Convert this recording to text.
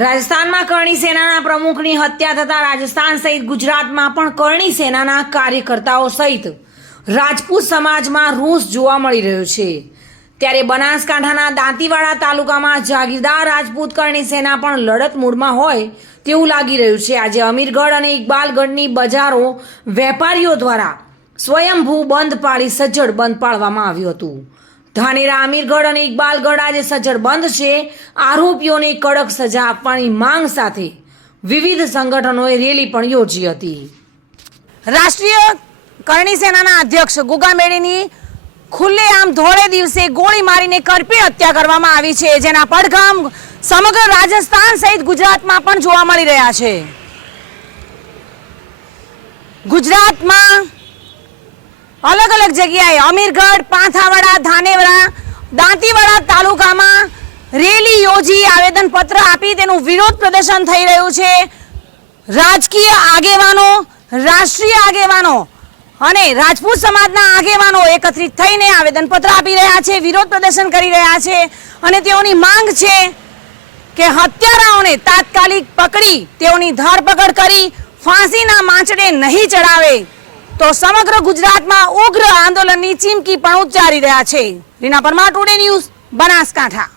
રાજસ્થાનમાં કરણી સેનાના પ્રમુખની હત્યા થતા રાજસ્થાન સહિત ગુજરાતમાં પણ કરણી સેનાના કાર્યકર્તાઓ સહિત રાજપૂત સમાજમાં રોષ જોવા મળી રહ્યો છે। ત્યારે બનાસકાંઠાના દાંતીવાડા તાલુકામાં જાગીરદાર રાજપૂત કરણી સેના પણ લડત મૂડમાં હોય તેવું લાગી રહ્યું છે। આજે અમીરગઢ અને ઇકબાલગઢની બજારો વેપારીઓ દ્વારા સ્વયંભૂ બંધ પાડી સજ્જડ બંધ પાડવામાં આવ્યું હતું। ધાનેરા અમીરગઢ અને ઇકબાલગઢ આજે સજ્જડ બંધ છે। આરોપીઓને કડક સજા આપવાની માંગ સાથે વિવિધ સંગઠનોએ રેલી પણ યોજી હતી। રાષ્ટ્રીય કરણી સેનાના અધ્યક્ષ ગુગા મેડીની ખુલ્લેઆમ ધોળે દિવસે ગોળી મારીને કરપી હત્યા કરવામાં આવી છે, જેના પડઘામ સમગ્ર રાજસ્થાન સહિત ગુજરાતમાં પણ જોવા મળી રહ્યા છે। ગુજરાતમાં अलग अलग जगह अमीरगढ़, पाथावाड़ा, धानेवाड़ा, दांतीवाड़ा तालुकाમાં રેલી યોજી આવેદન પત્ર આપી તેનું વિરોધ પ્રદર્શન થઈ રહ્યું છે। રાજકીય આગેવાનો, રાષ્ટ્રીય આગેવાનો અને રાજપૂત સમાજના આગેવાનો એકત્રિત થઈને આવેદન પત્ર આપી રહ્યા છે, વિરોધ પ્રદર્શન કરી રહ્યા છે અને તેઓની માંગ છે કે હત્યારાઓને તાત્કાલિક પકડી તેઓની ધરપકડ કરી ફાંસીના માંચડે નહીં ચડાવે તો સમગ્ર ગુજરાતમાં ઉગ્ર આંદોલનની ચીમકી પણ ઉચ્ચારી રહ્યા છે। Reena Parmar, Today News, Banaskantha.